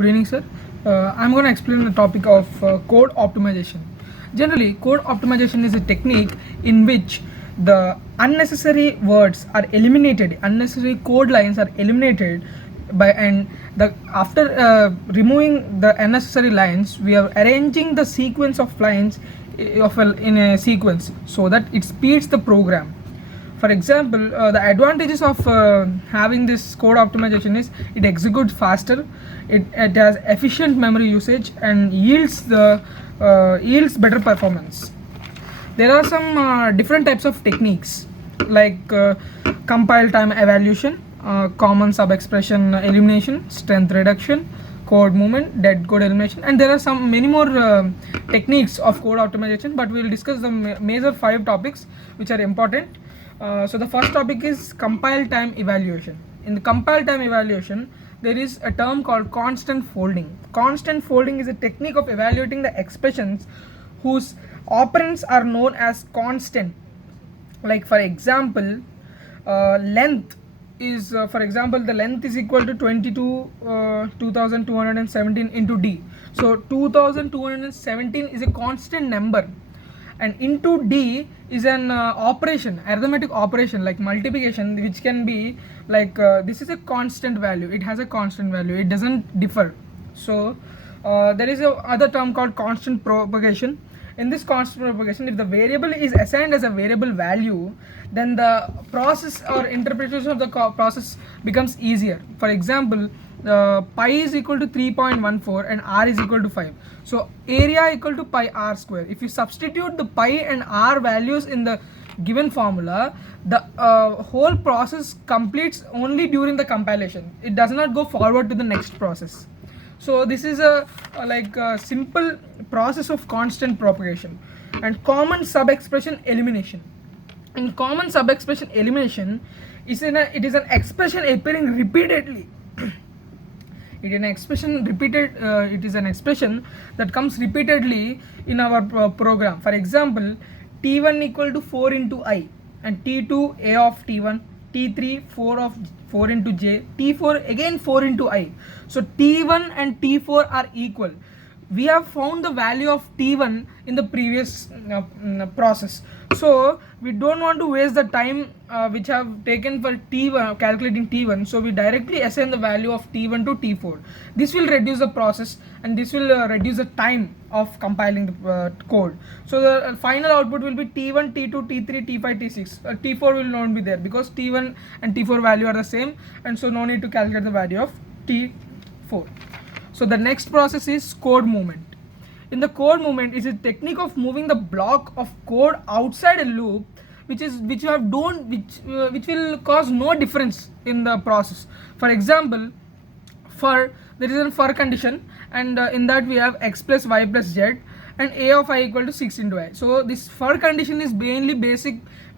Good evening, sir. I'm going to explain the topic of code optimization. Generally, code optimization is a technique in which the unnecessary words are eliminated, unnecessary code lines are eliminated after removing the unnecessary lines, we are arranging the sequence of lines in a sequence so that it speeds the program. For example, the advantages of having this code optimization is it executes faster, it has efficient memory usage and yields better performance. There are some different types of techniques like compile time evaluation, common sub-expression elimination, strength reduction, code movement, dead code elimination, and there are many more techniques of code optimization, but we will discuss the major 5 topics which are important. So the first topic is compile time evaluation. In the compile time evaluation, there is a term called constant folding. Constant folding is a technique of evaluating the expressions whose operands are known as constant. Like for example, length is the length is equal to 2217 into d. So 2217 is a constant number, and into d is an arithmetic operation like multiplication, which can be like this is a constant value, it has a constant value, it doesn't differ. So there is a other term called constant propagation. In this constant propagation, if the variable is assigned as a variable value, then the process or interpretation of the process becomes easier. For example, pi is equal to 3.14 and r is equal to 5. So area equal to pi r square. If you substitute the pi and r values in the given formula, the whole process completes only during the compilation. It does not go forward to the next process. So this is a simple process of constant propagation. And common sub-expression elimination. In common sub-expression elimination, it is an expression appearing repeatedly. It is an expression that comes repeatedly in our program. For example, t1 equal to 4 into I, and t2 a of t1, t3 4 into j, t4 again 4 into I. So t1 and t4 are equal. We have found the value of t1 in the previous process, so we don't want to waste the time which have taken for t1 calculating t1. So we directly assign the value of t1 to t4. This will reduce the process and this will reduce the time of compiling the code. So the final output will be t1, t2, t3, t5, t6. T4 will not be there because t1 and t4 value are the same, and so no need to calculate the value of t4. So the next process is code movement. In the code movement is a technique of moving the block of code outside a loop, which will cause no difference in the process. For example, there is a for condition, and in that we have x plus y plus z, and a of I equal to 6 into I. So this for condition is mainly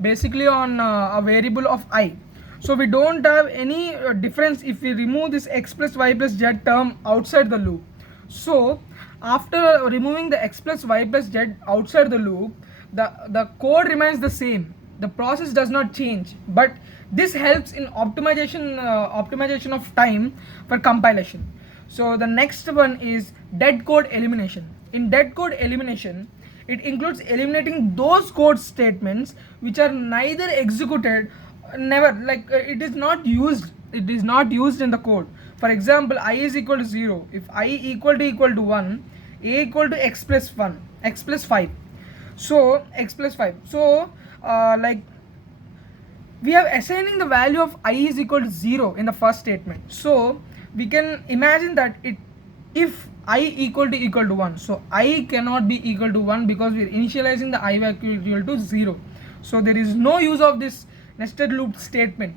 basically on a variable of I. So we don't have any difference if we remove this x plus y plus z term outside the loop. So after removing the x plus y plus z outside the loop, the code remains the same. The process does not change, but this helps in optimization of time for compilation. So the next one is dead code elimination. In dead code elimination, it includes eliminating those code statements which are neither executed, it is not used in the code. For example, I is equal to 0, if I equal to 1, a equal to x plus 5, so x plus 5. So we are assigning the value of I is equal to 0 in the first statement. So we can imagine that if I equal to 1, so I cannot be equal to 1 because we are initializing the I value equal to 0. So there is no use of this nested loop statement.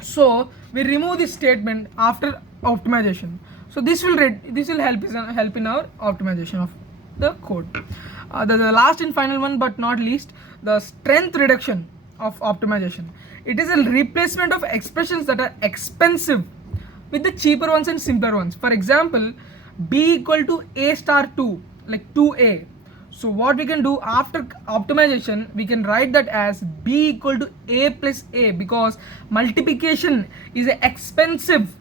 So we remove this statement after optimization. So this will help in our optimization of the code. The last and final one, but not least, the strength reduction of optimization. It is a replacement of expressions that are expensive with the cheaper ones and simpler ones. For example, b equal to a star 2, like 2a. So what we can do after optimization, we can write that as b equal to a plus a, because multiplication is expensive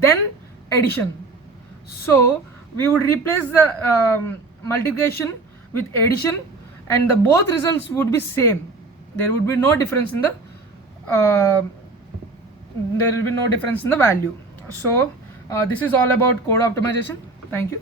then addition. So we would replace the multiplication with addition, and the both results would be same. There would be no difference in the value. So this is all about code optimization. Thank you.